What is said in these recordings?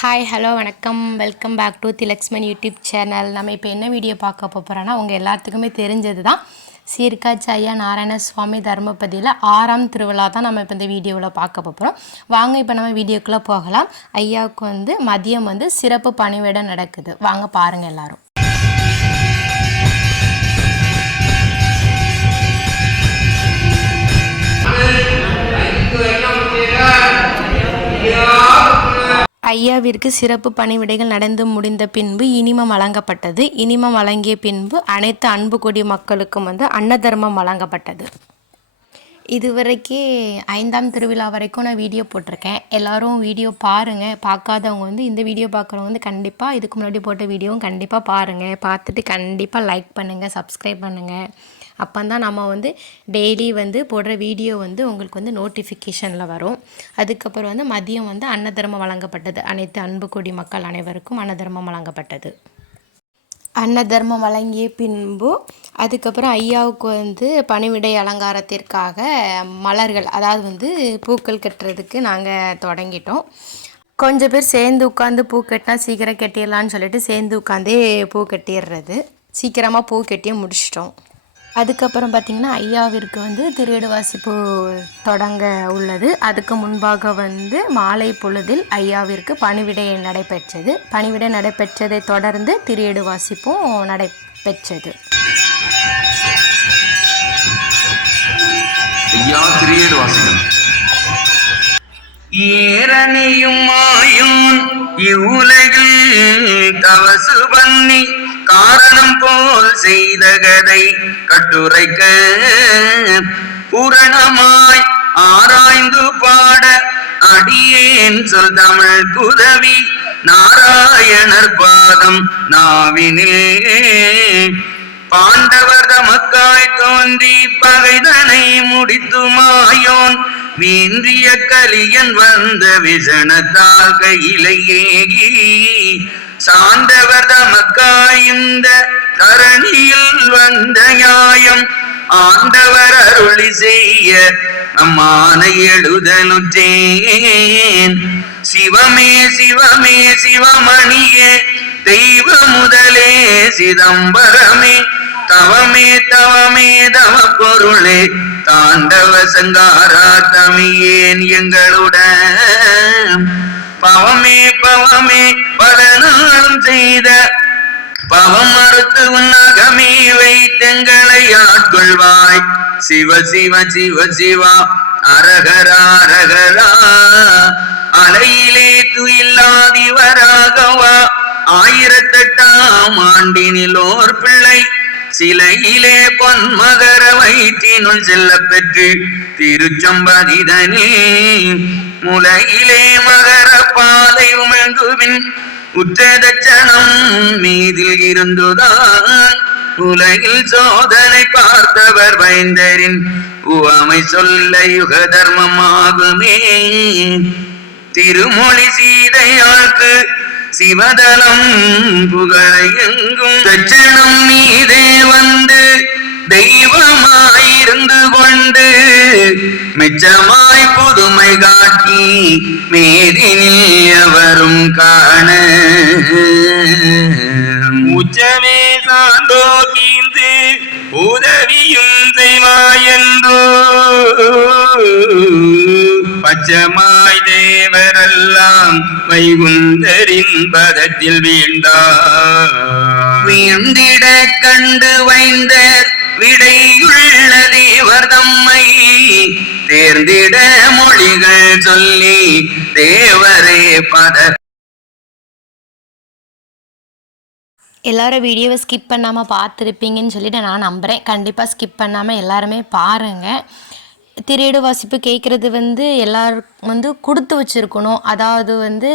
Hi hello வணக்கம். Welcome back to Thilaksman YouTube channel நம்ம இப்போ என்ன வீடியோ பார்க்க போகிறோன்னா உங்கள் எல்லாத்துக்குமே தெரிஞ்சது தான் சீர்காச்சாயா ஐயா நாராயண சுவாமி தர்மபதியில் ஆறாம் திருவிழா தான் நம்ம இப்போ இந்த வீடியோவில் பார்க்க போகிறோம் வாங்க இப்போ நம்ம வீடியோக்குள்ளே போகலாம். ஐயாவுக்கு வந்து மதியம் வந்து சிறப்பு பணிவிடம் நடக்குது. வாங்க பாருங்கள் எல்லாரும். ஐயாவிற்கு சிறப்பு பணிவிடைகள் நடந்து முடிந்த பின்பு இனிமம் வழங்கப்பட்டது. இனிமம் வழங்கிய பின்பு அனைத்து அன்பு கொடி மக்களுக்கும் வந்து அன்னதர்மம் வழங்கப்பட்டது. இதுவரைக்கே ஐந்தாம் திருவிழா வரைக்கும் நான் வீடியோ போட்டிருக்கேன். எல்லாரும் வீடியோ பாருங்கள் பார்க்காதவங்க வந்து இந்த வீடியோ பார்க்குறவங்க வந்து கண்டிப்பாக இதுக்கு முன்னாடி போட்ட வீடியோவும் கண்டிப்பாக பாருங்கள் பார்த்துட்டு கண்டிப்பாக லைக் பண்ணுங்கள் சப்ஸ்கிரைப் பண்ணுங்கள் அப்போ தான் நம்ம வந்து டெய்லி வந்து போடுற வீடியோ வந்து உங்களுக்கு வந்து நோட்டிஃபிகேஷனில் வரும். அதுக்கப்புறம் வந்து மதியம் வந்து அன்னதர்மம் வழங்கப்பட்டது. அனைத்து அன்பு கொடி மக்கள் அனைவருக்கும் அன்னதர்மம் வழங்கப்பட்டது. அன்னதர்மம் வழங்கிய பின்பு அதுக்கப்புறம் ஐயாவுக்கு வந்து பணிவிடை அலங்காரத்திற்காக மலர்கள் அதாவது வந்து பூக்கள் கட்டுறதுக்கு நாங்கள் தொடங்கிட்டோம். கொஞ்சம் பேர் சேர்ந்து உட்காந்து பூ கட்டினா சீக்கிரம் கட்டிடலான்னு சொல்லிட்டு சேர்ந்து உட்காந்தே பூ கட்டிடுறது. சீக்கிரமாக பூ கட்டியே முடிச்சிட்டோம். அதுக்கப்புறம் பார்த்திங்கன்னா ஐயாவிற்கு வந்து திருவிடு வாசிப்பு தொடங்க உள்ளது. அதுக்கு முன்பாக வந்து மாலை பொழுதில் ஐயாவிற்கு பணிவிடை நடைபெற்றது. பணிவிடை நடைபெற்றதை தொடர்ந்து திருவிடு வாசிப்பும் நடைபெற்றது. ஐயா திரியேடு ஏரணியும் மாயும் இவ்வுலகில் தவசு பண்ணி காரணம் போல் செய்த கதை கட்டுரைக்க பூரணமாய் ஆராய்ந்து பாட அடியேன் சொல் தமிழ் குதவி நாராயணர் பாதம் நாவினே. பாண்டவர் தமக்காய் தோன்றி பகைதனை முடித்து மாயோன் வீன்றிய கலியன் வந்த விசனத்தால் கையிலேகி சாண்டவர் தம இந்த தரணியில் வந்த நியாயம் ஆண்டவர் அருளி செய்ய அம்மானை எழுதலுற்றேன். சிவமே சிவமே சிவமணியே தெய்வ முதலே சிதம்பரமே தவமே தவமே தவ பொருளே தாண்டவ சங்காரா தமியேன் எங்களுடன். பவமே பவமே பல நாளும் செய்த பாவம் மறுத்து உன்னகமே வைத்தெங்களை ஆட்கொள்வாய். சிவ சிவ சிவ சிவா அரகரா அரகரா. அலையிலே துயில்லாதிவராகவா ஆயிரத்தெட்டாம் ஆண்டினிலோர் பிள்ளை. சிலையிலே பொன் மகர வயிற்றினுள் செல்ல பெற்று திருச்சம்பதிதனே. முலையிலே மகர பாதை உமிழ்ந்துவின் உச்சதட்சணம் மீதில் இருந்துதான் உலகில் சோதனை பார்த்தவர் வைந்தரின் உவமை சொல்ல யுக தர்மமாகுமே திருமொழி சீதையாக்கு சிவதலம் புகழ எங்கும். தட்சணம் மீதே வந்து தெய்வமாய் மிச்சமாய் புதுமை காட்டி மேதினில் எவரும் காண. உச்சமே சாந்தோ கீழ்ந்து உதவியும் செய்வாயன்றோ பச்சமாய் தேவரெல்லாம் வைகுந்தரின் பதத்தில் வீழ்ந்தார். வீழ்ந்திட கண்டு வைந்த விடையுள்ள தேவர் தம்மை தேர்ந்திட மொழிகள் சொல்லி தேவரே பத. எல்லாரும் வீடியோவை ஸ்கிப் பண்ணாமல் பார்த்துருப்பீங்கன்னு சொல்லிட்டு நான் நம்புகிறேன் கண்டிப்பாக ஸ்கிப் பண்ணாமல் எல்லாருமே பாருங்கள் திரையிட வாசிப்பு கேட்குறது வந்து எல்லாருக்கும் வந்து கொடுத்து வச்சுருக்கணும். அதாவது வந்து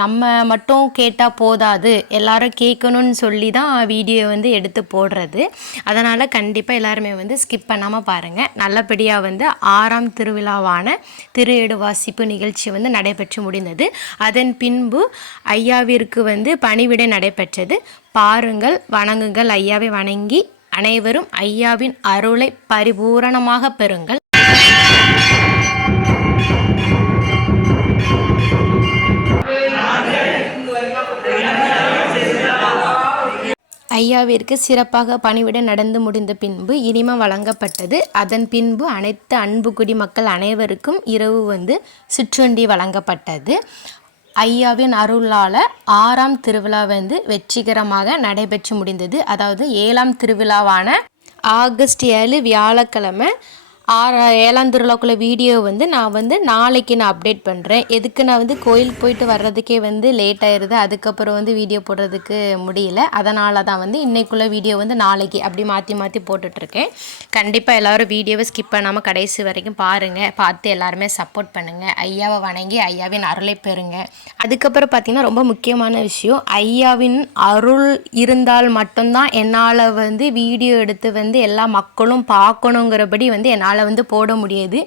நம்ம மட்டும் கேட்டால் போதாது. எல்லாரும் கேட்கணும்னு சொல்லி தான் வீடியோ வந்து எடுத்து போடுறது. அதனால் கண்டிப்பாக எல்லாருமே வந்து ஸ்கிப் பண்ணாமல் பாருங்கள் நல்லபடியாக வந்து ஆறாம் திருவிழாவான திரு வாசிப்பு நிகழ்ச்சி வந்து நடைபெற்று முடிந்தது. அதன் பின்பு ஐயாவிற்கு வந்து பணிவிடை நடைபெற்றது. பாருங்கள் வணங்குங்கள் ஐயாவை வணங்கி அனைவரும் ஐயாவின் அருளை பரிபூரணமாக பெறுங்கள். ஐயாவிற்கு சிறப்பாக பணிவிட நடந்து முடிந்த பின்பு இனிம வழங்கப்பட்டது. அதன் பின்பு அனைத்து அன்பு குடி மக்கள் அனைவருக்கும் இரவு வந்து சிற்றுண்டி வழங்கப்பட்டது. ஐயாவின் அருளால் ஆறாம் திருவிழா வந்து வெற்றிகரமாக நடைபெற்று முடிந்தது. அதாவது ஏழாம் திருவிழாவான ஆகஸ்ட் ஏழு வியாழக்கிழமை ஆறா ஏழாம் திருவிழாக்குள்ள வீடியோ வந்து நான் வந்து நாளைக்கு நான் அப்டேட் பண்ணுறேன் எதுக்கு நான் வந்து கோயிலுக்கு போயிட்டு வர்றதுக்கே வந்து லேட் ஆயிடுது அதுக்கப்புறம் வந்து வீடியோ போடுறதுக்கு முடியல. அதனால தான் வந்து இன்றைக்குள்ளே வீடியோ வந்து நாளைக்கு அப்படி மாற்றி மாற்றி போட்டுட்ருக்கேன். கண்டிப்பாக எல்லோரும் வீடியோவை ஸ்கிப் பண்ணாமல் கடைசி வரைக்கும் பாருங்கள் பார்த்து எல்லாருமே சப்போர்ட் பண்ணுங்கள் ஐயாவை வணங்கி ஐயாவின் அருளை பெறுங்க. அதுக்கப்புறம் பார்த்திங்கன்னா ரொம்ப முக்கியமான விஷயம். ஐயாவின் அருள் இருந்தால் மட்டும்தான் என்னால் வந்து வீடியோ எடுத்து வந்து எல்லா மக்களும் பார்க்கணுங்கிறபடி வந்து என்னால் வந்து போட முடியுது.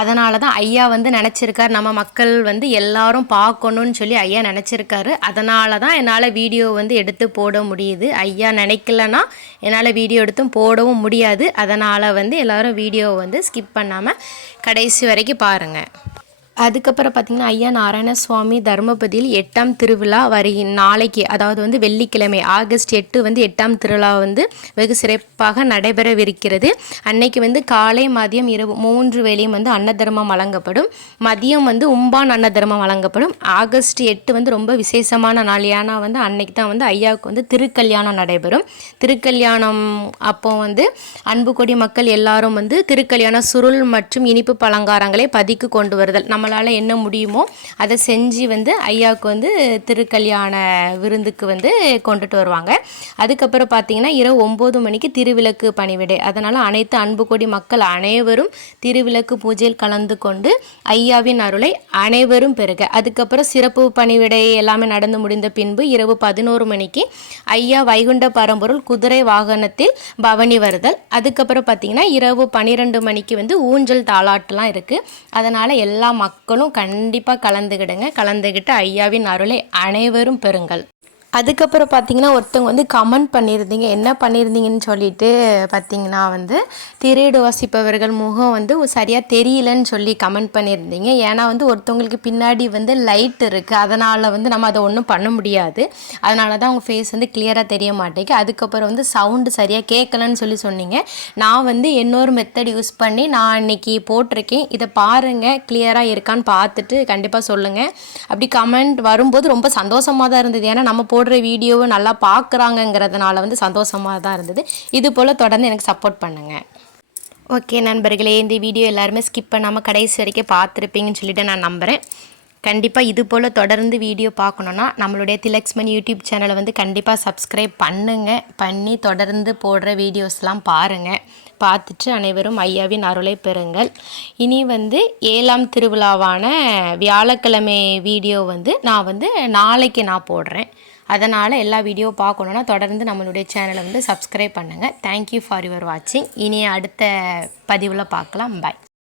அதனால தான் ஐயா வந்து நினச்சிருக்காரு நம்ம மக்கள் வந்து எல்லாரும் பார்க்கணுன்னு சொல்லி ஐயா நினச்சிருக்காரு. அதனால தான் என்னால் வீடியோ வந்து எடுத்து போட முடியுது. ஐயா நினைக்கலன்னா என்னால் வீடியோ எடுத்தும் போடவும் முடியாது. அதனால் வந்து எல்லாரும் வீடியோ வந்து ஸ்கிப் பண்ணாமல் கடைசி வரைக்கும் பாருங்கள் அதுக்கப்புறம் பார்த்திங்கன்னா ஐயா நாராயணசுவாமி தர்மபதியில் எட்டாம் திருவிழா வருகி நாளைக்கு அதாவது வந்து வெள்ளிக்கிழமை ஆகஸ்ட் எட்டு வந்து எட்டாம் திருவிழா வந்து வெகு சிறப்பாக நடைபெறவிருக்கிறது. அன்னைக்கு வந்து காலை மதியம் இரவு மூன்று வேளையும் வந்து அன்னதர்மம் வழங்கப்படும். மதியம் வந்து உம்பான் அன்னதர்மம் வழங்கப்படும். ஆகஸ்ட் எட்டு வந்து ரொம்ப விசேஷமான நாள். ஏன்னா வந்து அன்னைக்கு தான் வந்து ஐயாவுக்கு வந்து திருக்கல்யாணம் நடைபெறும். திருக்கல்யாணம் அப்போ வந்து அன்பு கொடி மக்கள் எல்லாரும் வந்து திருக்கல்யாண சுருள் மற்றும் இனிப்பு பலங்காரங்களை பதிக்கு கொண்டு வருதல். நம்மளால் என்ன முடியுமோ அதை செஞ்சு வந்து ஐயாவுக்கு வந்து திருக்கல்யாண விருந்துக்கு வந்து கொண்டுட்டு வருவாங்க. அதுக்கப்புறம் பார்த்தீங்கன்னா இரவு ஒம்பது மணிக்கு திருவிளக்கு பணிவிடை. அதனால் அனைத்து அன்பு கோடி மக்கள் அனைவரும் திருவிளக்கு பூஜையில் கலந்து கொண்டு ஐயாவின் அருளை அனைவரும் பெறுக. அதுக்கப்புறம் சிறப்பு பணிவிடை எல்லாமே நடந்து முடிந்த பின்பு இரவு பதினோரு மணிக்கு ஐயா வைகுண்ட பரம்பொருள் குதிரை வாகனத்தில் பவனி வருதல். அதுக்கப்புறம் பார்த்தீங்கன்னா இரவு பன்னிரெண்டு மணிக்கு வந்து ஊஞ்சல் தாளாட்டுலாம் இருக்குது அதனால் எல்லா மக்களும் கண்டிப்பாக கலந்துக்கிடுங்க. கலந்துக்கிட்டு ஐயாவின் அருளை அனைவரும் பெறுங்கள். அதுக்கப்புறம் பார்த்தீங்கன்னா ஒருத்தவங்க வந்து கமெண்ட் பண்ணியிருந்தீங்க. என்ன பண்ணியிருந்தீங்கன்னு சொல்லிட்டு பார்த்தீங்கன்னா வந்து திரையிடு வாசிப்பவர்கள் முகம் வந்து சரியாக தெரியலன்னு சொல்லி கமெண்ட் பண்ணியிருந்தீங்க. ஏன்னா வந்து ஒருத்தவங்களுக்கு பின்னாடி வந்து லைட் இருக்குது அதனால் வந்து நம்ம அதை ஒன்றும் பண்ண முடியாது. அதனால தான் அவங்க ஃபேஸ் வந்து கிளியராக தெரிய மாட்டேங்குது. அதுக்கப்புறம் வந்து சவுண்டு சரியாக கேட்கலன்னு சொல்லி சொன்னீங்க. நான் வந்து இன்னொரு மெத்தட் யூஸ் பண்ணி நான் இன்னைக்கு போட்டிருக்கேன். இதை பாருங்கள் கிளியராக இருக்கான்னு பார்த்துட்டு கண்டிப்பாக சொல்லுங்கள் அப்படி கமெண்ட் வரும்போது ரொம்ப சந்தோஷமாக தான் இருந்தது. ஏன்னா நம்ம போட்டு போடுற வீடியோவை நல்லா பார்க்குறாங்கங்கிறதுனால வந்து சந்தோஷமாக தான் இருந்தது. இது போல் தொடர்ந்து எனக்கு சப்போர்ட் பண்ணுங்கள் ஓகே நண்பர்களே இந்த வீடியோ எல்லாருமே ஸ்கிப் பண்ணாமல் கடைசி வரைக்கும் பார்த்துருப்பீங்கன்னு சொல்லிட்டு நான் நம்புகிறேன் கண்டிப்பாக இது போல் தொடர்ந்து வீடியோ பார்க்கணுன்னா நம்மளுடைய திலக்ஸ்மன் யூடியூப் சேனலை வந்து கண்டிப்பாக சப்ஸ்கிரைப் பண்ணுங்கள் பண்ணி தொடர்ந்து போடுற வீடியோஸ்லாம் பாருங்கள் பார்த்துட்டு அனைவரும் ஐயாவின் அருளை பெறுங்கள். இனி வந்து ஏழாம் திருவிழாவான வியாழக்கிழமை வீடியோ வந்து நான் வந்து நாளைக்கு நான் போடுறேன். அதனால் எல்லா வீடியோ பார்க்கணுன்னா தொடர்ந்து நம்மளுடைய சேனலை வந்து சப்ஸ்கிரைப் பண்ணுங்கள் தேங்க்யூ ஃபார் யுவர் வாட்சிங் இனி அடுத்த பதிவில் பார்க்கலாம். பாய்